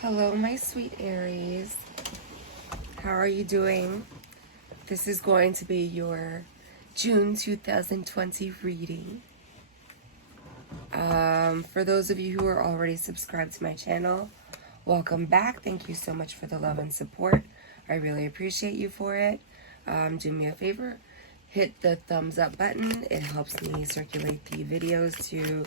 Hello, my sweet Aries. How are you doing? This is going to be your June 2020 reading. For those of you who are already subscribed to my channel, welcome back. Thank you so much for the love and support. I really appreciate you for it. Do me a favor, hit the thumbs up button. It helps me circulate the videos to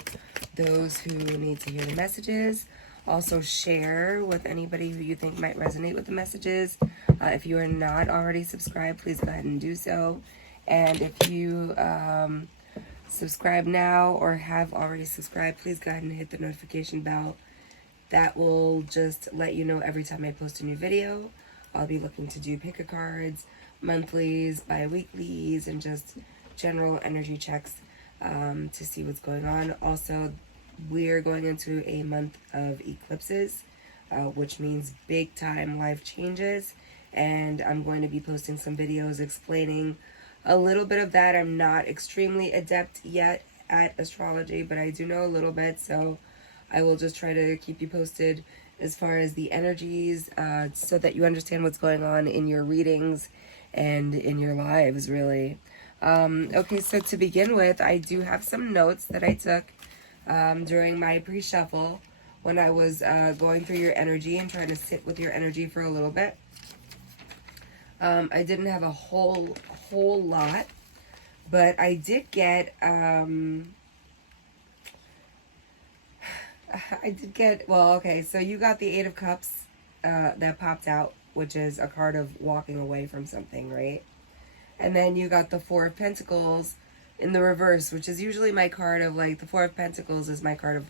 those who need to hear the messages. Also share with anybody who you think might resonate with the messages. If you are not already subscribed, please go ahead and do so. And if you subscribe now or have already subscribed, please go ahead and hit the notification bell. That will just let you know every time I post a new video. I'll be looking to do pick a cards, monthlies, bi-weeklies, and just general energy checks to see what's going on. Also, we're going into a month of eclipses, which means big time life changes, and I'm going to be posting some videos explaining a little bit of that. I'm not extremely adept yet at astrology, but I do know a little bit, so I will just try to keep you posted as far as the energies, so that you understand what's going on in your readings and in your lives, really. Okay, so to begin with, I do have some notes that I took during my pre-shuffle when I was going through your energy and trying to sit with your energy for a little bit. I didn't have a whole lot, but I did get well, okay, so you got the Eight of Cups that popped out, which is a card of walking away from something, right? And then you got the Four of Pentacles in the reverse, which is usually my card of, like, the Four of Pentacles is my card of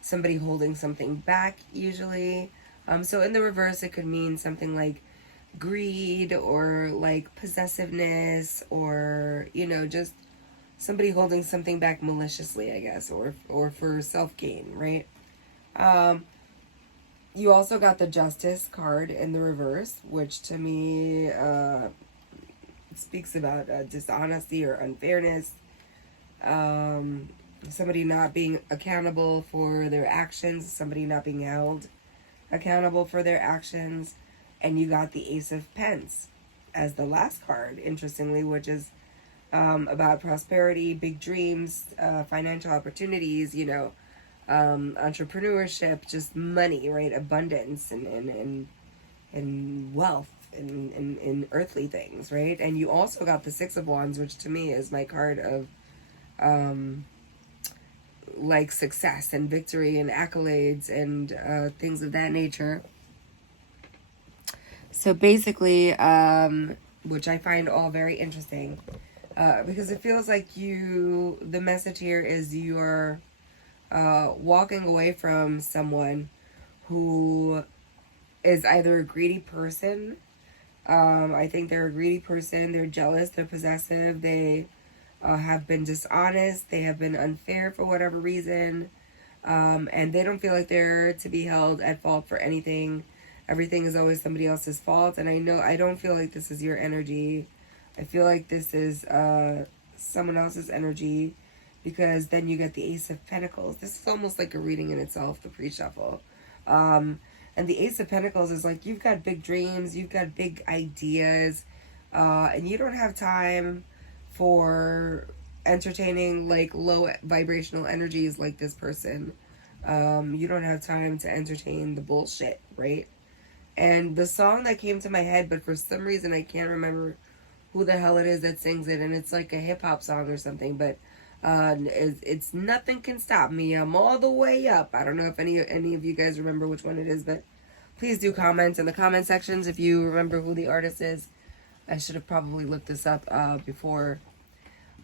somebody holding something back, usually. So in the reverse, it could mean something like greed or like possessiveness, or, you know, just somebody holding something back maliciously, I guess, or for self-gain, right? You also got the Justice card in the reverse, which to me speaks about dishonesty or unfairness. Somebody not being accountable for their actions, somebody not being held accountable for their actions. And you got the Ace of Pence as the last card, interestingly, which is about prosperity, big dreams, financial opportunities, you know, entrepreneurship, just money, right? Abundance and wealth and earthly things, right? And you also got the Six of Wands, which to me is my card of like success and victory and accolades and things of that nature. So basically, which I find all very interesting, because it feels like the message here is you're walking away from someone who is either a greedy person. I think they're a greedy person. They're jealous. They're possessive. They have been dishonest. They have been unfair for whatever reason. And they don't feel like they're to be held at fault for anything. Everything is always somebody else's fault. And I don't feel like this is your energy. I feel like this is someone else's energy, because then you get the Ace of Pentacles. This is almost like a reading in itself, the pre-shuffle. And the Ace of Pentacles is like, you've got big dreams, you've got big ideas, and you don't have time for entertaining like low vibrational energies like this person. You don't have time to entertain the bullshit, right? And the song that came to my head, but for some reason I can't remember who the hell it is that sings it, and it's like a hip-hop song or something, but it's Nothing Can Stop Me, I'm all the way up. I don't know if any of you guys remember which one it is, but please do comment in the comment sections if you remember who the artist is. I should have probably looked this up before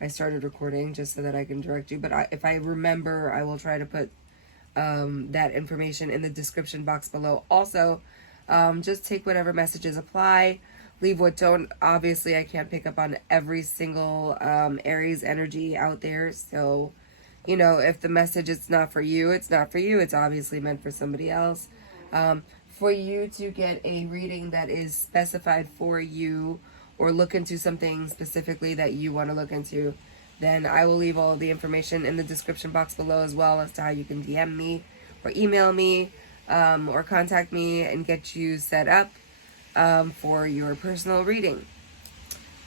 I started recording, just so that I can direct you, but if I remember, I will try to put that information in the description box below. Also, just take whatever messages apply, leave what don't. Obviously, I can't pick up on every single Aries energy out there, so, you know, if the message is not for you, it's not for you. It's obviously meant for somebody else. For you to get a reading that is specified for you, or look into something specifically that you want to look into, then I will leave all the information in the description box below, as well as to how you can DM me or email me. or contact me and get you set up for your personal reading.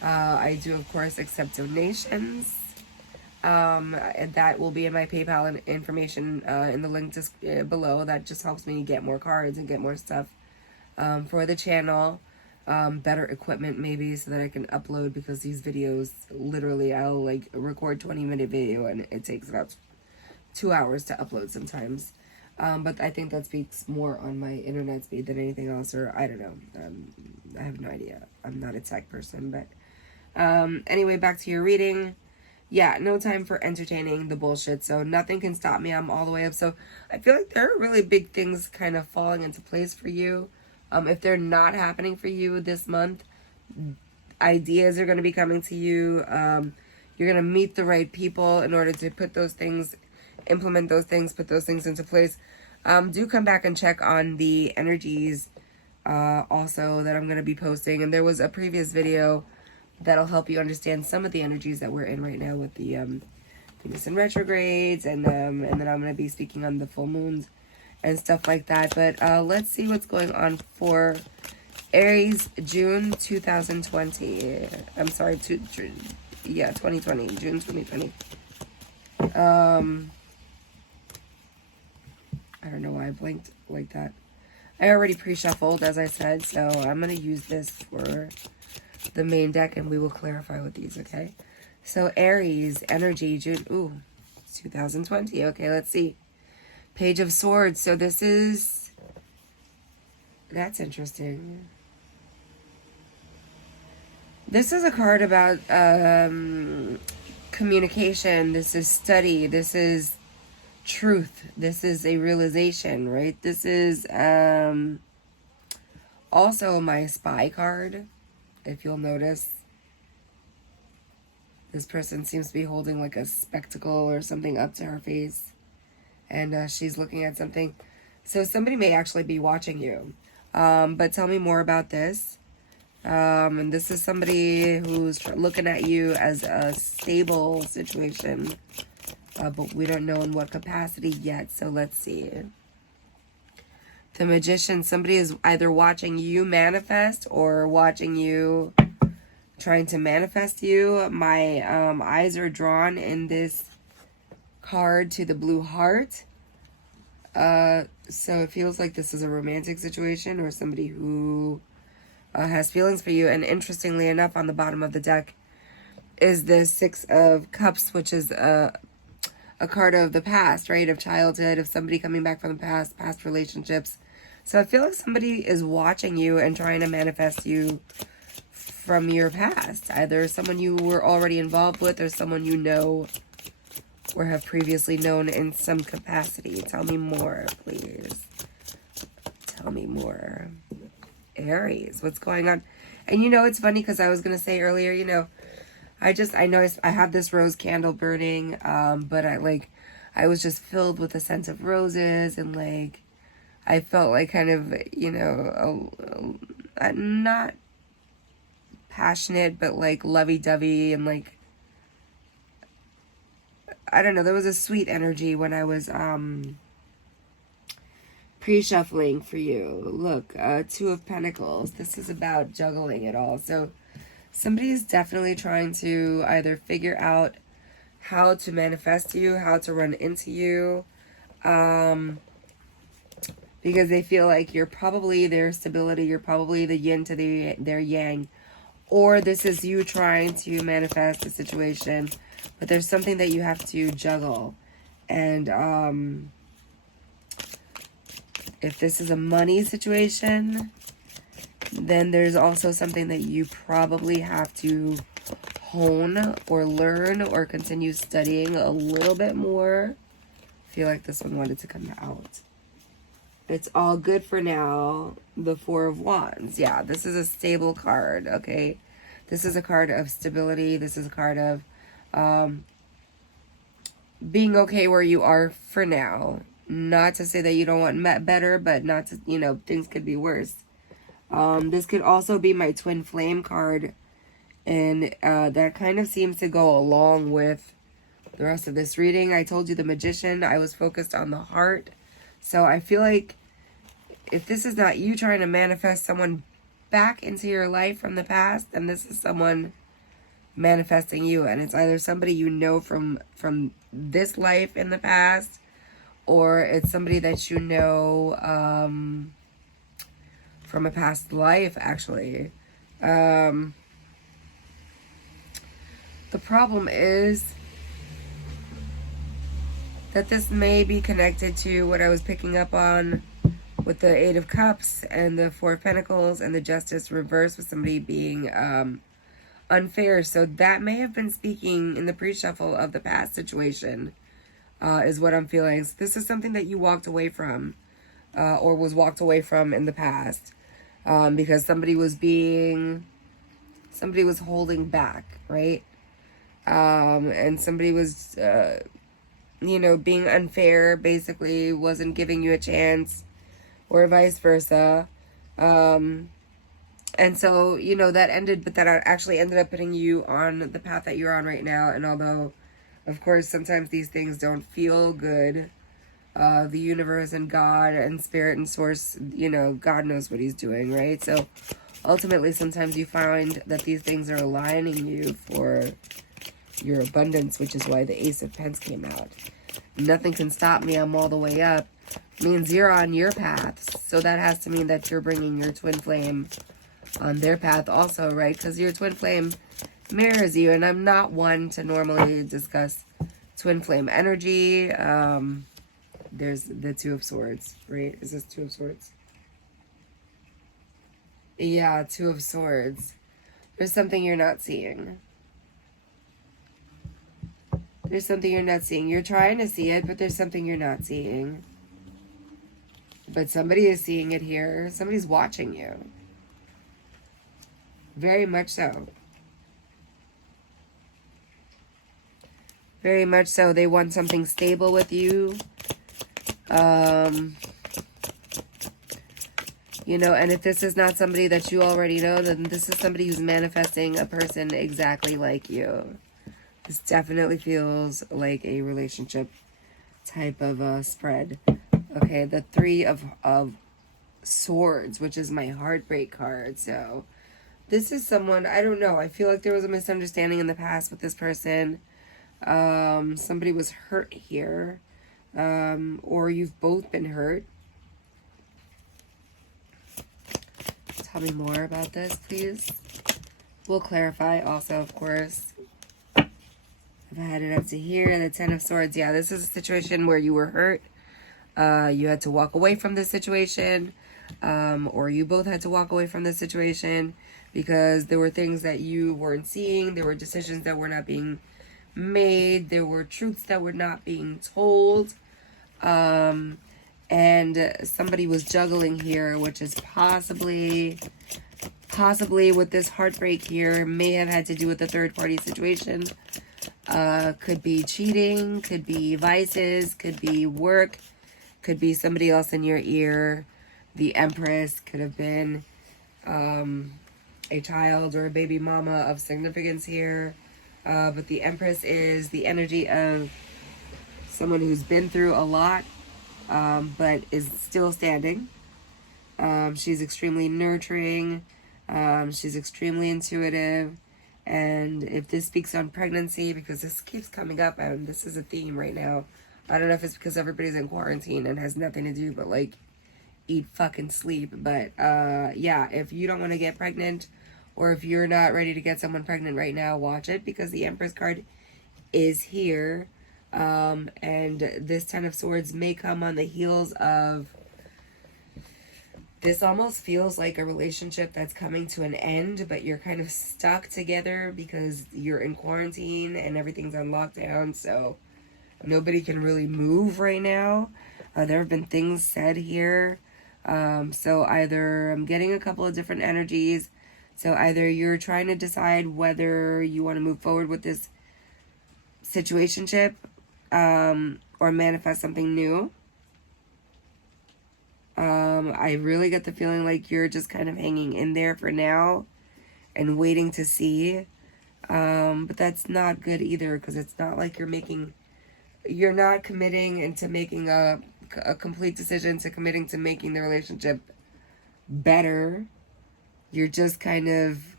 I do, of course, accept donations. And that will be in my PayPal information in the link below. That just helps me get more cards and get more stuff for the channel. Better equipment maybe so that I can upload, because these videos, literally, I'll like record 20-minute video and it takes about 2 hours to upload sometimes. But I think that speaks more on my internet speed than anything else, or I don't know. I have no idea. I'm not a tech person, but anyway, back to your reading. Yeah, no time for entertaining the bullshit, so nothing can stop me. I'm all the way up. So I feel like there are really big things kind of falling into place for you. If they're not happening for you this month, ideas are going to be coming to you. You're going to meet the right people in order to put those things, implement those things, put those things into place. Do come back and check on the energies also that I'm going to be posting. And there was a previous video that'll help you understand some of the energies that we're in right now with the Venus in retrogrades, and then I'm going to be speaking on the full moons and stuff like that. But let's see what's going on for Aries, June 2020. I'm sorry, 2020, June 2020. I don't know why I blinked like that. I already pre-shuffled, as I said, so I'm going to use this for the main deck, and we will clarify with these, okay? So Aries energy, June, ooh, it's 2020. Okay, let's see. Page of Swords. So this is, that's interesting. This is a card about communication. This is study. This is truth. This is a realization, right? This is also my spy card. If you'll notice, this person seems to be holding like a spectacle or something up to her face, and she's looking at something. So somebody may actually be watching you. But tell me more about this. And this is somebody who's looking at you as a stable situation, but we don't know in what capacity yet. So let's see. The Magician, somebody is either watching you manifest or watching you trying to manifest you. My eyes are drawn in this card to the blue heart. So it feels like this is a romantic situation or somebody who has feelings for you. And interestingly enough, on the bottom of the deck is the Six of Cups, which is a card of the past, right? Of childhood, of somebody coming back from the past relationships. So I feel like somebody is watching you and trying to manifest you from your past. Either someone you were already involved with or someone you know or have previously known in some capacity. Tell me more, please. Tell me more. Aries, what's going on? And you know, it's funny because I was going to say earlier, you know, I know I have this rose candle burning, but I was just filled with a sense of roses, and like, I felt like kind of, you know, not passionate, but like lovey-dovey, and like, I don't know, there was a sweet energy when I was pre-shuffling for you. Look, Two of Pentacles. This is about juggling it all. So somebody is definitely trying to either figure out how to manifest you, how to run into you, because they feel like you're probably their stability, you're probably the yin to their yang, or this is you trying to manifest a situation, but there's something that you have to juggle. And if this is a money situation, then there's also something that you probably have to hone or learn or continue studying a little bit more. I feel like this one wanted to come out. It's all good for now. The Four of Wands. Yeah, this is a stable card, okay? This is a card of stability. This is a card of being okay where you are for now. Not to say that you don't want better, but not to, you know, things could be worse. This could also be my Twin Flame card. And that kind of seems to go along with the rest of this reading. I told you the Magician. I was focused on the heart. So I feel like if this is not you trying to manifest someone back into your life from the past, then this is someone manifesting you, and it's either somebody you know from this life in the past, or it's somebody that you know from a past life, actually. The problem is that this may be connected to what I was picking up on with the Eight of Cups and the Four of Pentacles and the Justice reversed, with somebody being unfair. So that may have been speaking in the pre-shuffle of the past situation, is what I'm feeling. So this is something that you walked away from, or was walked away from in the past, because somebody was holding back, right? And somebody was, being unfair, basically wasn't giving you a chance, or vice versa. And so, that ended, but that actually ended up putting you on the path that you're on right now. And although, of course, sometimes these things don't feel good, the universe and God and spirit and source, God knows what he's doing, right? So ultimately, sometimes you find that these things are aligning you for your abundance, which is why the Ace of Pence came out. Nothing can stop me, I'm all the way up, means you're on your path. So that has to mean that you're bringing your twin flame on their path also, right? Because your twin flame mirrors you, and I'm not one to normally discuss twin flame energy. There's the Two of Swords, right? Is this Two of Swords? Yeah, Two of Swords. There's something you're not seeing. There's something you're not seeing. You're trying to see it, but there's something you're not seeing. But somebody is seeing it here. Somebody's watching you. Very much so. Very much so. They want something stable with you. And if this is not somebody that you already know, then this is somebody who's manifesting a person exactly like you. This definitely feels like a relationship type of spread. Okay, the Three of Swords, which is my heartbreak card. So this is someone, I don't know. I feel like there was a misunderstanding in the past with this person. Somebody was hurt here. Or you've both been hurt. Tell me more about this, please. We'll clarify also, of course. If I had it up to here, the Ten of Swords. Yeah, this is a situation where you were hurt. You had to walk away from this situation. Or you both had to walk away from this situation because there were things that you weren't seeing. There were decisions that were not being made. There were truths that were not being told. And somebody was juggling here, which is possibly with this heartbreak here, may have had to do with the third party situation. Could be cheating, could be vices, could be work, could be somebody else in your ear. The Empress could have been a child or a baby mama of significance here. But the Empress is the energy of someone who's been through a lot, but is still standing. She's extremely nurturing. She's extremely intuitive. And if this speaks on pregnancy, because this keeps coming up, and this is a theme right now. I don't know if it's because everybody's in quarantine and has nothing to do but like eat, fucking sleep. But yeah, if you don't want to get pregnant, or if you're not ready to get someone pregnant right now, watch it, because the Empress card is here. And this Ten of Swords may come on the heels of, this almost feels like a relationship that's coming to an end, but you're kind of stuck together because you're in quarantine and everything's on lockdown, so nobody can really move right now. There have been things said here. So either I'm getting a couple of different energies. So either you're trying to decide whether you want to move forward with this situationship, or manifest something new. I really get the feeling like you're just kind of hanging in there for now and waiting to see. But that's not good either, because it's not like you're not committing into making a a complete decision to committing to making the relationship better. You're just kind of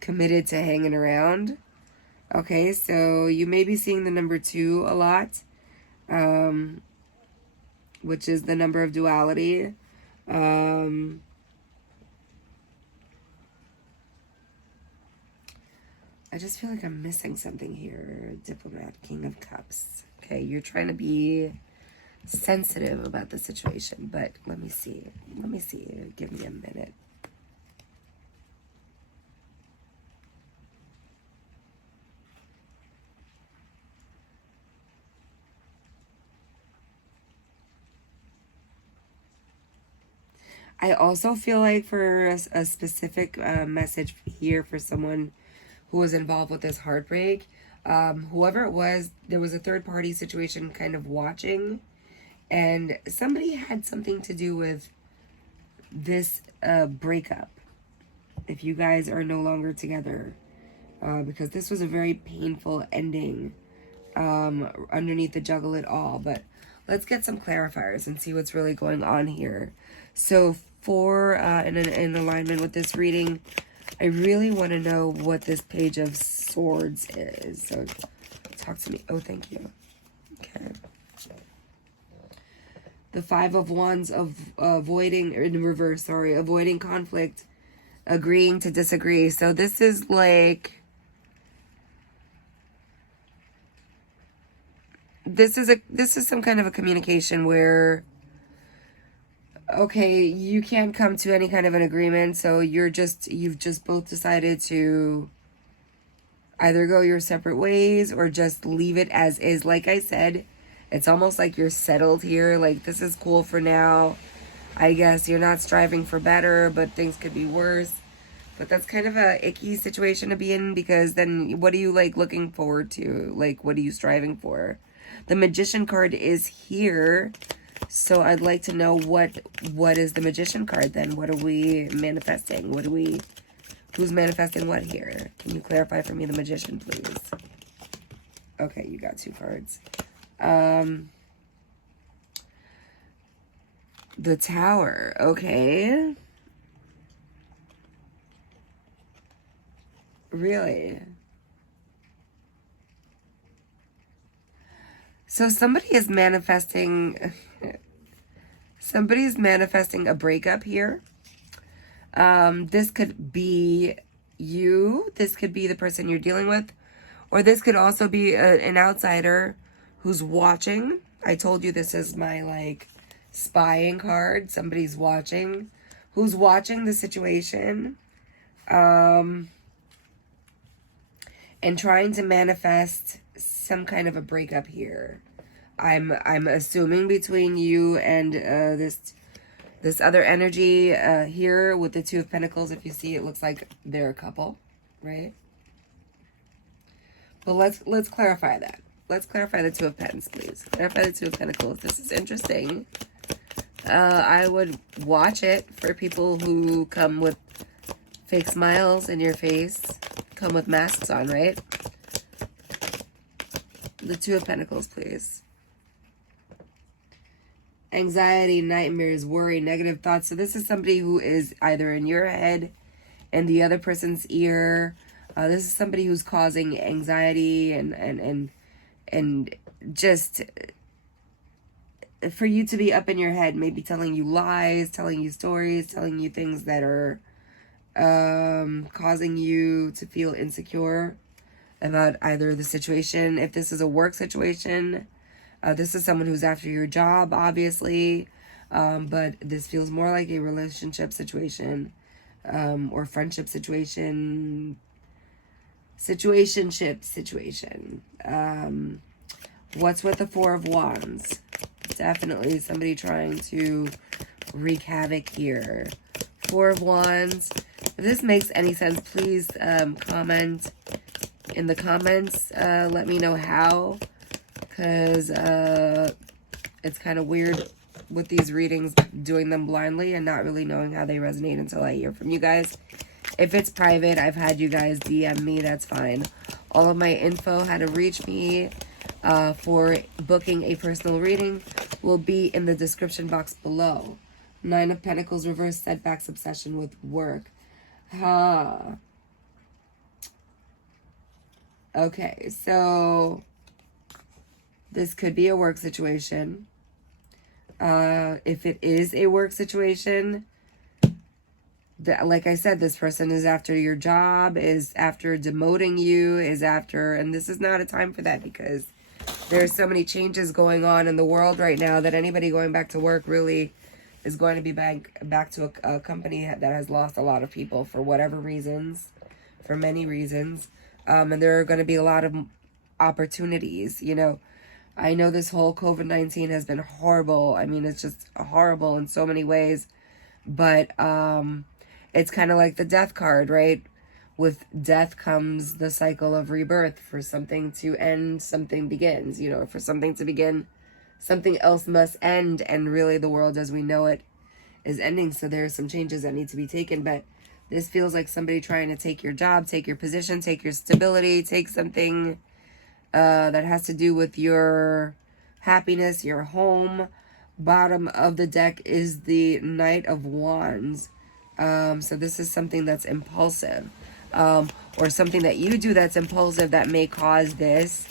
committed to hanging around. Okay, so you may be seeing the number 2 a lot, which is the number of duality. I just feel like I'm missing something here. Diplomat, King of Cups. Okay, you're trying to be sensitive about the situation, but let me see. Give me a minute. I also feel like for a specific message here for someone who was involved with this heartbreak, whoever it was, there was a third party situation kind of watching, and somebody had something to do with this breakup. If you guys are no longer together, because this was a very painful ending underneath the juggle it all. But let's get some clarifiers and see what's really going on here. So for in alignment with this reading, I really want to know what this Page of Swords is. So talk to me. Oh, thank you. Okay. The Five of Wands, of avoiding, in reverse, sorry, avoiding conflict, agreeing to disagree. So this is like, this is some kind of a communication where, okay, you can't come to any kind of an agreement, so you've just both decided to either go your separate ways or just leave it as is. Like I said, it's almost like you're settled here. Like, this is cool for now. I guess you're not striving for better, but things could be worse. But that's kind of a icky situation to be in, because then what are you like looking forward to? Like, what are you striving for? The Magician card is here. So I'd like to know what is the Magician card then? What are we manifesting? Who's manifesting what here? Can you clarify for me the Magician, please? Okay, you got 2 cards. The Tower, okay. Really? So somebody's manifesting a breakup here. This could be you. This could be the person you're dealing with. Or this could also be an outsider who's watching. I told you this is my, like, spying card. Somebody's watching. Who's watching the situation. And trying to manifest some kind of a breakup here. I'm assuming between you and this other energy here with the 2 of Pentacles. If you see, it looks like they're a couple, right? But let's clarify that. Let's clarify the 2 of Pentacles, please. Clarify the 2 of Pentacles. This is interesting. I would watch it for people who come with fake smiles in your face, come with masks on, right? The 2 of Pentacles, please. Anxiety, nightmares, worry, negative thoughts. So this is somebody who is either in your head and the other person's ear. This is somebody who's causing anxiety and just for you to be up in your head, maybe telling you lies, telling you stories, telling you things that are causing you to feel insecure about either the situation. If this is a work situation, this is someone who's after your job, obviously, but this feels more like a relationship situation, or friendship situation, situationship situation. What's with the 4 of Wands? Definitely somebody trying to wreak havoc here. 4 of Wands. If this makes any sense, please comment in the comments. Let me know how, because it's kind of weird with these readings, doing them blindly and not really knowing how they resonate until I hear from you guys. If it's private, I've had you guys DM me, that's fine. All of my info, how to reach me for booking a personal reading, will be in the description box below. 9 of Pentacles reverse, setbacks, obsession with work. Okay, so this could be a work situation. If it is a work situation, like I said, this person is after your job, is after demoting you, is after, and this is not a time for that because there's so many changes going on in the world right now that anybody going back to work really is going to be back to a company that has lost a lot of people for whatever reasons, for many reasons. And there are going to be a lot of opportunities, you know. I know this whole COVID-19 has been horrible. I mean, it's just horrible in so many ways. But it's kind of like the death card, right? With death comes the cycle of rebirth. For something to end, something begins. You know, for something to begin, something else must end. And really the world as we know it is ending. So there are some changes that need to be taken. But this feels like somebody trying to take your job, take your position, take your stability, take something that has to do with your happiness, your home. Bottom of the deck is the Knight of Wands. So this is something that's impulsive. Or something that you do that's impulsive that may cause this.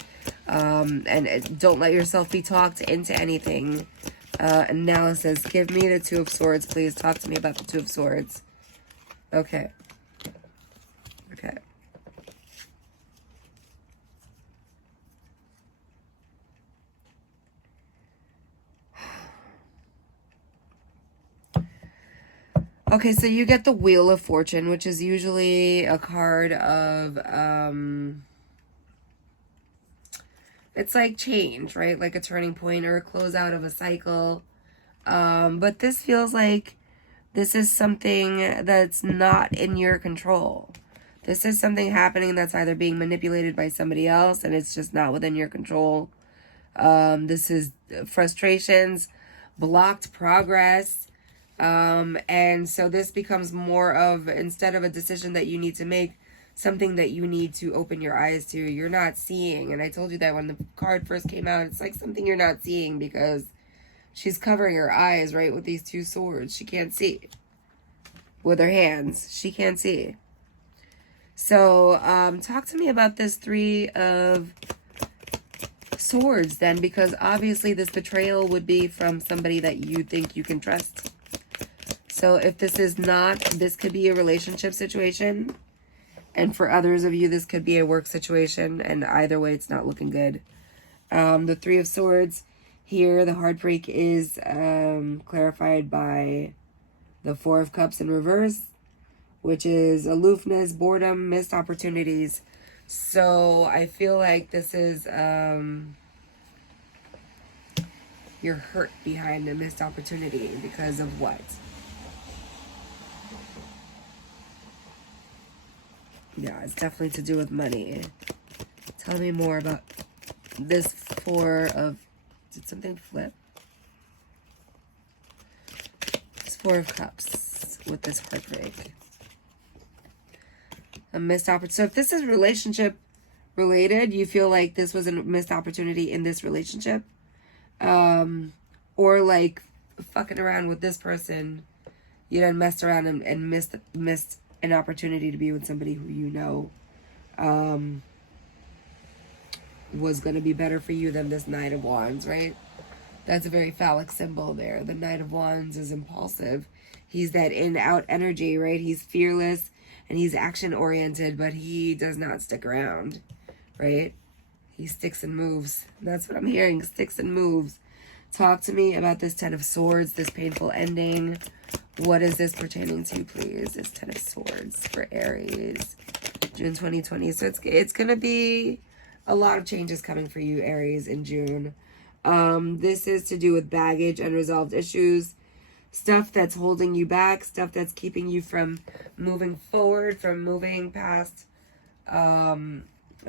And don't let yourself be talked into anything. Analysis. Give me the Two of Swords, please. Talk to me about the Two of Swords. Okay. Okay. Okay, so you get the Wheel of Fortune, which is usually a card of, it's like change, right? Like a turning point or a closeout of a cycle. But this feels like this is something that's not in your control. This is something happening that's either being manipulated by somebody else and it's just not within your control. This is frustrations, blocked progress. And so this becomes more of, instead of a decision that you need to make, something that you need to open your eyes to. You're not seeing. And I told you that when the card first came out, it's like something you're not seeing because she's covering her eyes, right, with these two swords. She can't see. With her hands, she can't see. So, talk to me about this Three of Swords then, because obviously this betrayal would be from somebody that you think you can trust. So if this is not, this could be a relationship situation. And for others of you, this could be a work situation. And either way, it's not looking good. The Three of Swords here, the heartbreak is clarified by the Four of Cups in reverse, which is aloofness, boredom, missed opportunities. So I feel like this is you're hurt behind a missed opportunity because of what? Yeah, it's definitely to do with money. Tell me more about this Four of... Did something flip? It's Four of Cups with this heartbreak. A missed opportunity. So if this is relationship related, you feel like this was a missed opportunity in this relationship. Or like fucking around with this person. You done messed around and missed an opportunity to be with somebody who you know was going to be better for you than this Knight of Wands, right? That's a very phallic symbol there. The Knight of Wands is impulsive. He's that in-out energy, right? He's fearless and he's action-oriented, but he does not stick around, right? He sticks and moves. That's what I'm hearing, sticks and moves. Talk to me about this Ten of Swords, this painful ending. What is this pertaining to, please? This Ten of Swords for Aries, June 2020. So it's going to be a lot of changes coming for you, Aries, in June. This is to do with baggage, unresolved issues, stuff that's holding you back, stuff that's keeping you from moving forward, from moving past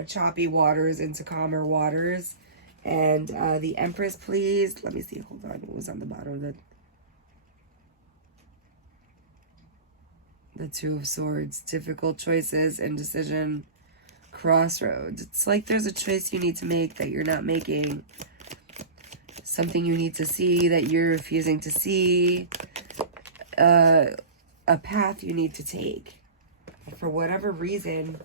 choppy waters into calmer waters. And the Empress, please. Let me see. Hold on. What was on the bottom of the Two of Swords? Difficult choices, indecision, crossroads. It's like there's a choice you need to make that you're not making. something you need to see that you're refusing to see, a path you need to take, for whatever reason,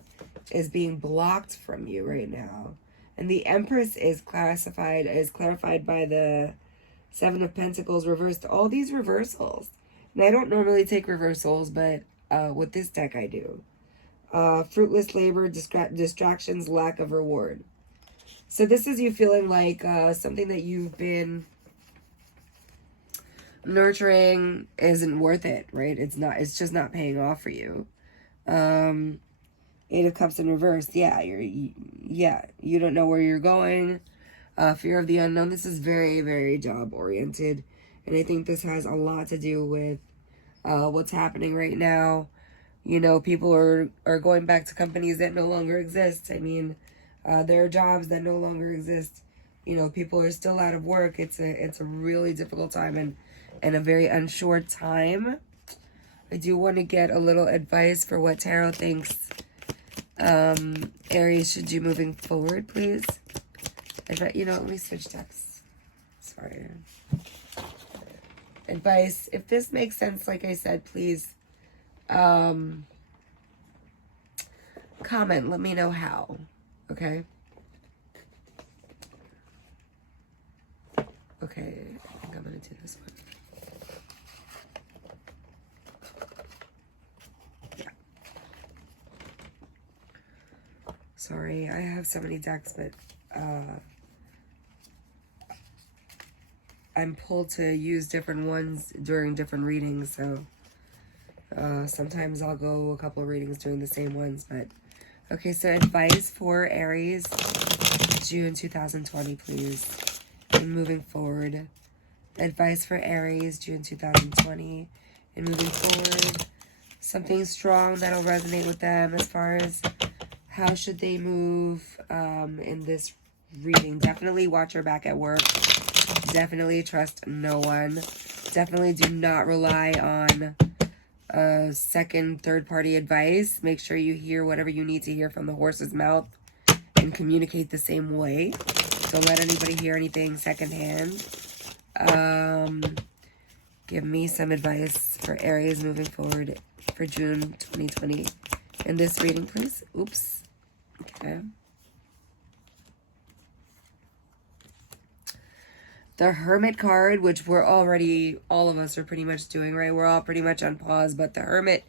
is being blocked from you right now. And the Empress is clarified by the Seven of Pentacles reversed. All these reversals. And I don't normally take reversals, but with this deck I do. Fruitless labor, distractions, lack of reward. So this is you feeling like something that you've been nurturing isn't worth it, right? It's just not paying off for you. Eight of Cups in reverse. Yeah, you don't know where you're going. Fear of the unknown. This is very, very job oriented. And I think this has a lot to do with what's happening right now. You know, people are going back to companies that no longer exist. I mean, there are jobs that no longer exist. You know, people are still out of work. It's a really difficult time and a very unsure time. I do want to get a little advice for what Tarot thinks Aries should do moving forward, please. You know, let me switch decks. Sorry. Advice. If this makes sense, like I said, please comment. Let me know how. Okay? Okay. I think I'm going to do this one. Yeah. Sorry, I have so many decks, but I'm pulled to use different ones during different readings, so sometimes I'll go a couple of readings during the same ones, but okay, so advice for Aries, June 2020, please, and moving forward. Advice for Aries, June 2020, and moving forward. Something strong that'll resonate with them as far as how should they move in this reading. Definitely watch your back at work. Definitely trust no one. Definitely do not rely on second, third-party advice. Make sure you hear whatever you need to hear from the horse's mouth and communicate the same way. Don't let anybody hear anything secondhand. Give me some advice for Aries moving forward for June 2020 in this reading, please. Oops. Okay. The Hermit card, which we're already, all of us are pretty much doing, right? We're all pretty much on pause, but the Hermit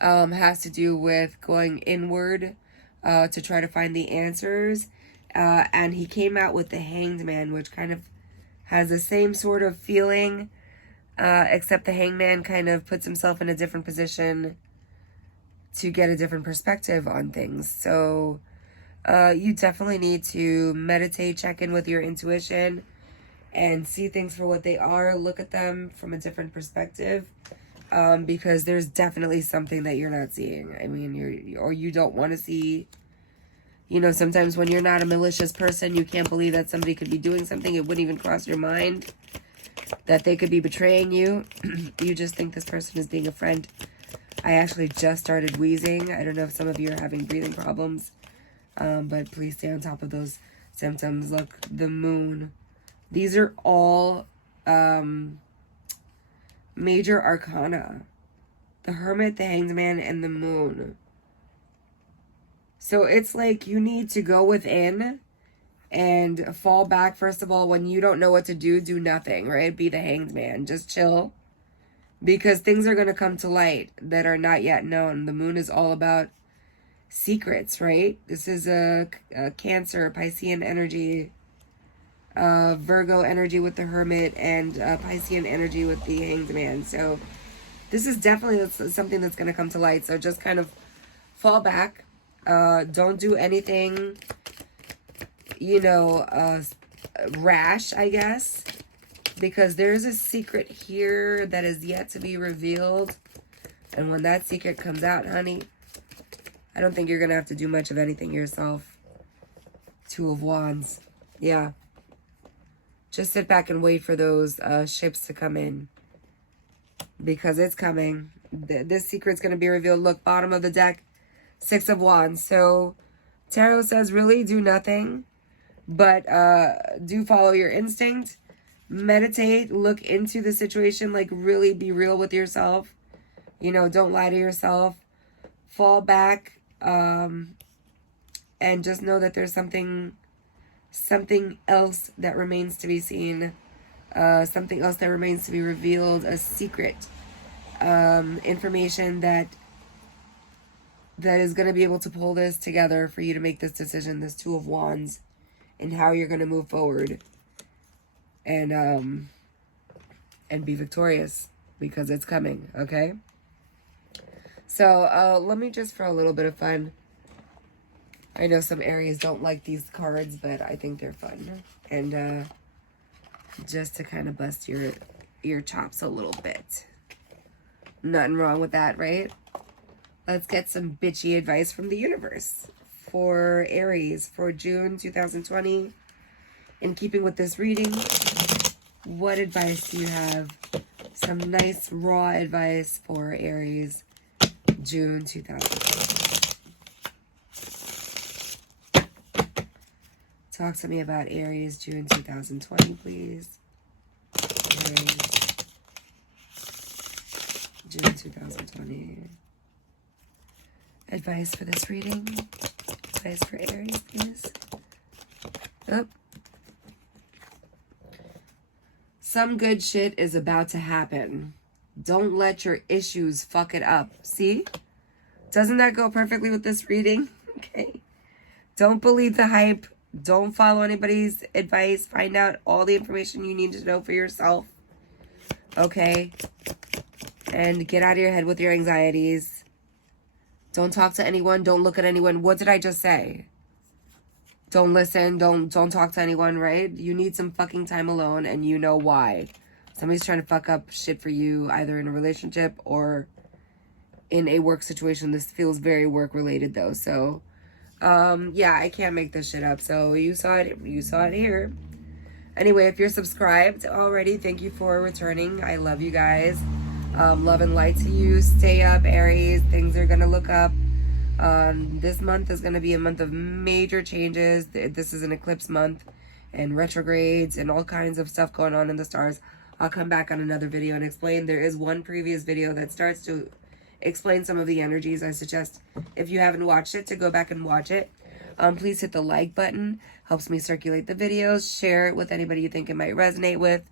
has to do with going inward to try to find the answers. And he came out with the Hanged Man, which kind of has the same sort of feeling, except the Hanged Man kind of puts himself in a different position to get a different perspective on things. So you definitely need to meditate, check in with your intuition, and see things for what they are. Look at them from a different perspective, because there's definitely something that you're not seeing. I mean, you don't want to see. You know, sometimes when you're not a malicious person, you can't believe that somebody could be doing something. It wouldn't even cross your mind that they could be betraying you. You just think this person is being a friend. I actually just started wheezing. I don't know if some of you are having breathing problems, but please stay on top of those symptoms. Look, the moon. These are all major arcana. The Hermit, the Hanged Man, and the moon. So it's like you need to go within and fall back. First of all, when you don't know what to do nothing, right? Be the Hanged Man. Just chill. Because things are going to come to light that are not yet known. The moon is all about secrets, right? This is a Cancer, Piscean energy, Virgo energy with the Hermit, and Piscean energy with the Hanged Man. So this is definitely something that's going to come to light. So just kind of fall back. Don't do anything, you know, rash, I guess. Because there's a secret here that is yet to be revealed. And when that secret comes out, honey, I don't think you're going to have to do much of anything yourself. Two of Wands. Yeah. Just sit back and wait for those ships to come in. Because it's coming. This secret's going to be revealed. Look, bottom of the deck, Six of Wands. So Tarot says really do nothing. But do follow your instinct. meditate, look into the situation, like really be real with yourself. You know, don't lie to yourself. Fall back, and just know that there's something else that remains to be seen, something else that remains to be revealed, a secret, information that is going to be able to pull this together for you to make this decision, this Two of Wands, and how you're going to move forward and be victorious, because it's coming. Okay, so let me just, for a little bit of fun, I know some Aries don't like these cards, but I think they're fun, and just to kind of bust your ear chops a little bit. Nothing wrong with that, right? Let's get some bitchy advice from the universe for Aries for June 2020. In keeping with this reading, what advice do you have? Some nice raw advice for Aries, June 2020. Talk to me about Aries, June 2020, please. Aries, June 2020. Advice for this reading. Advice for Aries, please. Oh. Some good shit is about to happen. Don't let your issues fuck it up. See? Doesn't that go perfectly with this reading? Okay. Don't believe the hype. Don't follow anybody's advice. Find out all the information you need to know for yourself. Okay? And get out of your head with your anxieties. Don't talk to anyone. Don't look at anyone. What did I just say? Don't listen. Don't talk to anyone, right? You need some fucking time alone, and you know why. Somebody's trying to fuck up shit for you, either in a relationship or in a work situation. This feels very work related though. So, yeah, I can't make this shit up. So you saw it here. Anyway, if you're subscribed already, thank you for returning. I love you guys. Love and light to you. Stay up, Aries. Things are gonna look up. This month is gonna be a month of major changes. This is an eclipse month and retrogrades and all kinds of stuff going on in the stars. I'll come back on another video and explain. There is one previous video that starts to explain some of the energies. I suggest, if you haven't watched it, to go back and watch it. Please hit the like button. Helps me circulate the videos. Share it with anybody you think it might resonate with.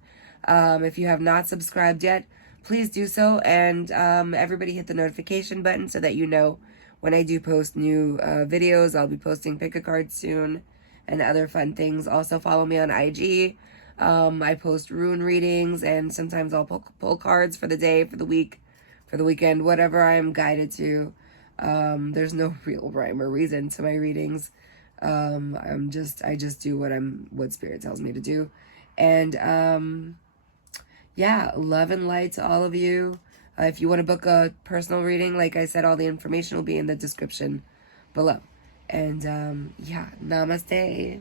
If you have not subscribed yet, please do so. And everybody hit the notification button so that you know when I do post new videos. I'll be posting pick a card soon and other fun things. Also follow me on IG. I post rune readings, and sometimes I'll pull cards for the day, for the week, for the weekend, whatever I'm guided to. There's no real rhyme or reason to my readings. I just do what Spirit tells me to do. And yeah, love and light to all of you. If you want to book a personal reading, like I said, all the information will be in the description below. And yeah, namaste.